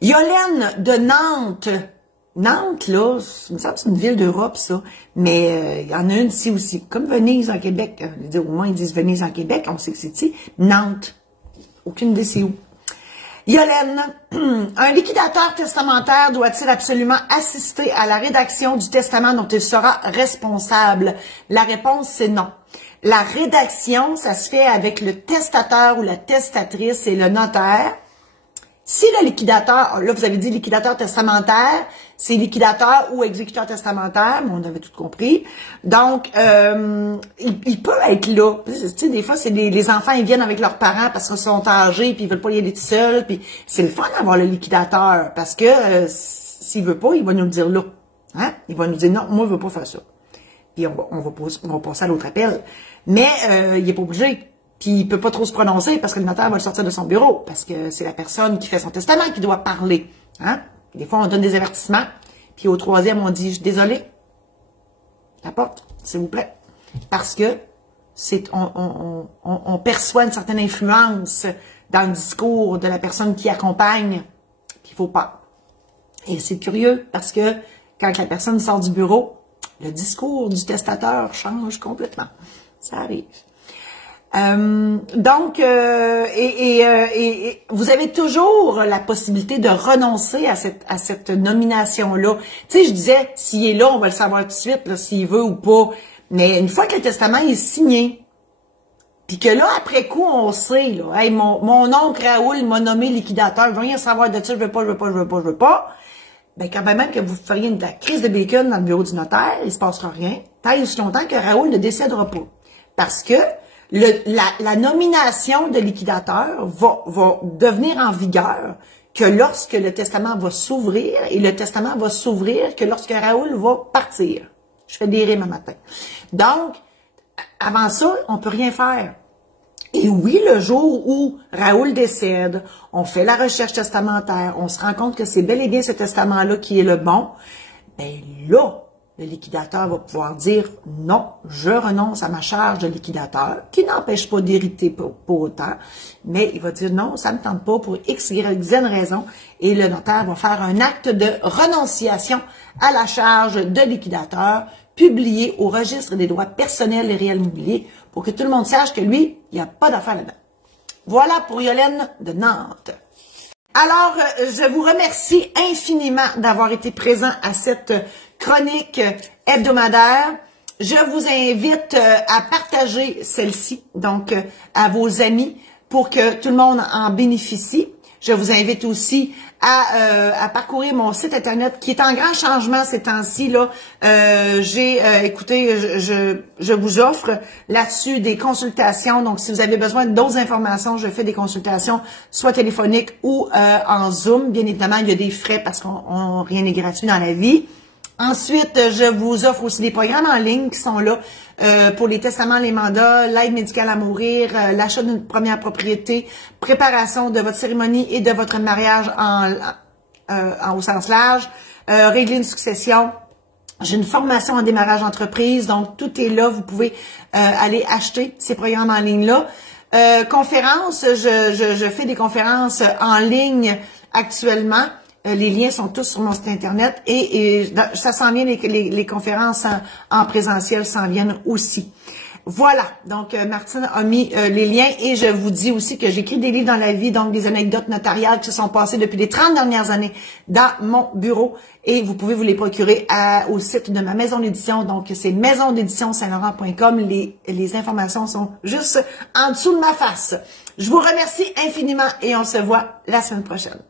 Yolène de Nantes. Nantes, là, il me semble que c'est une ville d'Europe, ça. Mais il y en a une ici aussi. Comme Venise en Québec. Au moins, ils disent Venise en Québec. On sait que c'est ici. Nantes. Aucune idée c'est où. Yolène, un liquidateur testamentaire doit-il absolument assister à la rédaction du testament dont il sera responsable? La réponse, c'est non. La rédaction, ça se fait avec le testateur ou la testatrice et le notaire. Si le liquidateur, là vous avez dit liquidateur testamentaire, c'est liquidateur ou exécuteur testamentaire, mais on avait tout compris. Donc, il peut être là. Tu sais, des fois, c'est les enfants, ils viennent avec leurs parents parce qu'ils sont âgés, puis ils veulent pas y aller tout seuls, puis c'est le fun d'avoir le liquidateur, parce que s'il veut pas, il va nous le dire là. Hein? Il va nous dire non, moi je veux pas faire ça. Puis on va passer à l'autre appel. Mais il est pas obligé. Puis il peut pas trop se prononcer parce que le notaire va le sortir de son bureau, parce que c'est la personne qui fait son testament qui doit parler. Hein? Des fois, on donne des avertissements, puis au troisième, on dit « Désolé, la porte, s'il vous plaît. » Parce que on perçoit une certaine influence dans le discours de la personne qui accompagne, puis il faut pas. Et c'est curieux, parce que quand la personne sort du bureau, le discours du testateur change complètement. Ça arrive. Donc, vous avez toujours la possibilité de renoncer à cette nomination-là. Tu sais, je disais, s'il est là, on va le savoir tout de suite, s'il veut ou pas. Mais une fois que le testament est signé, puis que là, après coup, on sait, là, hey, mon oncle Raoul m'a nommé liquidateur, je veux rien savoir de ça, je veux pas. Ben, quand même que vous feriez la crise de bacon dans le bureau du notaire, il se passera rien, tant et aussi longtemps que Raoul ne décédera pas. Parce que la nomination de liquidateur va devenir en vigueur que lorsque le testament va s'ouvrir, et le testament va s'ouvrir que lorsque Raoul va partir. Je fais des rimes un matin. Donc, avant ça, on peut rien faire. Et oui, le jour où Raoul décède, on fait la recherche testamentaire, on se rend compte que c'est bel et bien ce testament-là qui est le bon, ben là, le liquidateur va pouvoir dire « Non, je renonce à ma charge de liquidateur », qui n'empêche pas d'hériter pour autant, mais il va dire « Non, ça ne me tente pas pour X, Y, Z raison », et le notaire va faire un acte de renonciation à la charge de liquidateur, publié au registre des droits personnels et réels mobiliers, pour que tout le monde sache que lui, il n'y a pas d'affaire là-dedans. Voilà pour Yolène de Nantes. Alors, je vous remercie infiniment d'avoir été présent à cette chronique hebdomadaire. Je vous invite à partager celle-ci, donc à vos amis, pour que tout le monde en bénéficie. Je vous invite aussi à parcourir mon site internet qui est en grand changement ces temps-ci. Écoutez, je vous offre là-dessus des consultations. Donc, si vous avez besoin d'autres informations, je fais des consultations soit téléphoniques ou en Zoom. Bien évidemment, il y a des frais parce qu'on rien n'est gratuit dans la vie. Ensuite, je vous offre aussi des programmes en ligne qui sont là pour les testaments, les mandats, l'aide médicale à mourir, l'achat d'une première propriété, préparation de votre cérémonie et de votre mariage au sens large, régler une succession. J'ai une formation en démarrage d'entreprise, donc tout est là. Vous pouvez aller acheter ces programmes en ligne-là. Conférences, je fais des conférences en ligne actuellement. Les liens sont tous sur mon site internet et ça s'en vient, les conférences en présentiel s'en viennent aussi. Voilà, donc Martine a mis les liens et je vous dis aussi que j'écris des livres dans la vie, donc des anecdotes notariales qui se sont passées depuis les 30 dernières années dans mon bureau et vous pouvez vous les procurer au site de ma maison d'édition, donc c'est maisondéditionsaintlaurent.com. Les informations sont juste en dessous de ma face. Je vous remercie infiniment et on se voit la semaine prochaine.